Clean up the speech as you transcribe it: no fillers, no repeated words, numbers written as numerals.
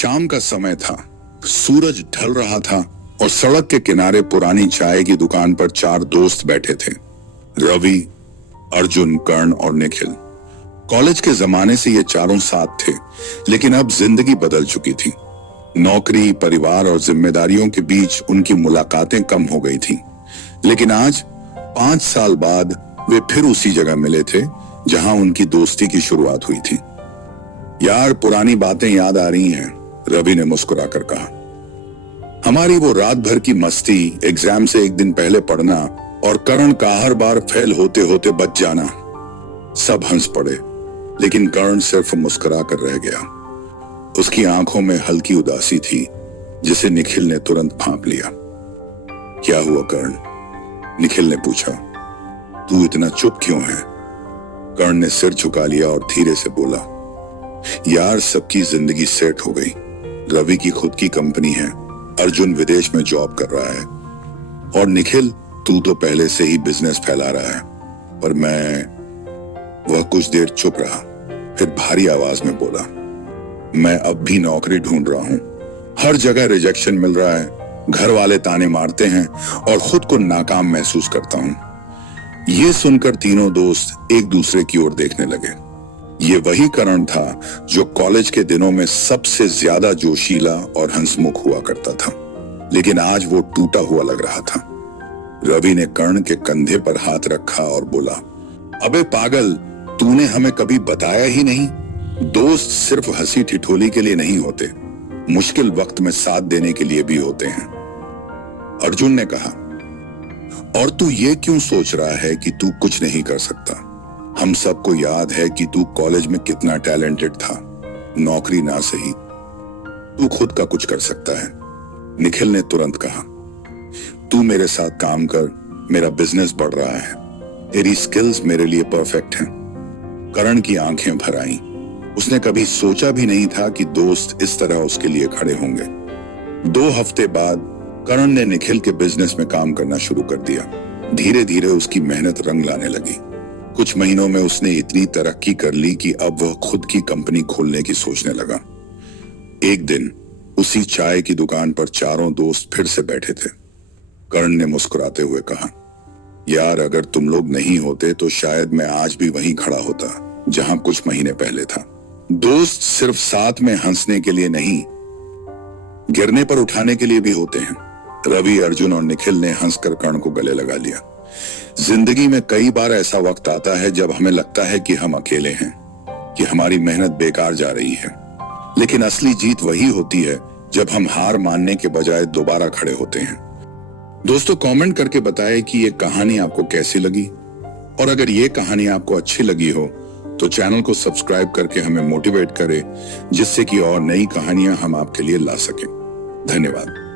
शाम का समय था, सूरज ढल रहा था और सड़क के किनारे पुरानी चाय की दुकान पर 4 दोस्त बैठे थे। रवि, अर्जुन, कर्ण और निखिल। कॉलेज के जमाने से ये चारों साथ थे, लेकिन अब जिंदगी बदल चुकी थी। नौकरी, परिवार और जिम्मेदारियों के बीच उनकी मुलाकातें कम हो गई थी। लेकिन आज 5 साल बाद वे फिर उसी जगह मिले थे जहां उनकी दोस्ती की शुरुआत हुई थी। यार, पुरानी बातें याद आ रही हैं, रवि ने मुस्कुराकर कहा। हमारी वो रात भर की मस्ती, एग्जाम से एक दिन पहले पढ़ना और कर्ण का हर बार फेल होते होते बच जाना। सब हंस पड़े, लेकिन कर्ण सिर्फ मुस्कुरा कर रह गया। उसकी आंखों में हल्की उदासी थी, जिसे निखिल ने तुरंत भांप लिया। क्या हुआ कर्ण? निखिल ने पूछा। तू इतना चुप क्यों है? कर्ण ने सिर झुका लिया और धीरे से बोला, यार, सबकी जिंदगी सेट हो गई। रवि की खुद की कंपनी है, अर्जुन विदेश में जॉब कर रहा है, और निखिल, तू तो पहले से ही बिजनेस फैला रहा है। पर वह कुछ देर चुप रहा, फिर भारी आवाज में बोला, मैं अब भी नौकरी ढूंढ रहा हूं। हर जगह रिजेक्शन मिल रहा है, घर वाले ताने मारते हैं और खुद को नाकाम महसूस करता हूं। ये सुनकर तीनों दोस्त एक दूसरे की ओर देखने लगे। ये वही कर्ण था जो कॉलेज के दिनों में सबसे ज्यादा जोशीला और हंसमुख हुआ करता था, लेकिन आज वो टूटा हुआ लग रहा था। रवि ने कर्ण के कंधे पर हाथ रखा और बोला, अबे पागल, तूने हमें कभी बताया ही नहीं। दोस्त सिर्फ हंसी ठिठोली के लिए नहीं होते, मुश्किल वक्त में साथ देने के लिए भी होते हैं। अर्जुन ने कहा, और तू ये क्यों सोच रहा है कि तू कुछ नहीं कर सकता? हम सबको याद है कि तू कॉलेज में कितना टैलेंटेड था। नौकरी ना सही, तू खुद का कुछ कर सकता है। निखिल ने तुरंत कहा, तू मेरे साथ काम कर, मेरा बिजनेस बढ़ रहा है, तेरी स्किल्स मेरे लिए परफेक्ट हैं। कर्ण की आंखें भर आईं। उसने कभी सोचा भी नहीं था कि दोस्त इस तरह उसके लिए खड़े होंगे। 2 हफ्ते बाद कर्ण ने निखिल के बिजनेस में काम करना शुरू कर दिया। धीरे धीरे उसकी मेहनत रंग लाने लगी। कुछ महीनों में उसने इतनी तरक्की कर ली कि अब वह खुद की कंपनी खोलने की सोचने लगा। एक दिन उसी चाय की दुकान पर चारों दोस्त फिर से बैठे थे। कर्ण ने मुस्कुराते हुए कहा, यार, अगर तुम लोग नहीं होते तो शायद मैं आज भी वहीं खड़ा होता जहां कुछ महीने पहले था। दोस्त सिर्फ साथ में हंसने के लिए नहीं, गिरने पर उठाने के लिए भी होते हैं। रवि, अर्जुन और निखिल ने हंसकर कर्ण को गले लगा लिया। जिंदगी में कई बार ऐसा वक्त आता है जब हमें लगता है कि हम अकेले हैं, कि हमारी मेहनत बेकार जा रही है, लेकिन असली जीत वही होती है जब हम हार मानने के बजाय दोबारा खड़े होते हैं। दोस्तों, कमेंट करके बताएं कि ये कहानी आपको कैसी लगी, और अगर ये कहानी आपको अच्छी लगी हो तो चैनल को सब्सक्राइब करके हमें मोटिवेट करें, जिससे कि और नई कहानियां हम आपके लिए ला सकें। धन्यवाद।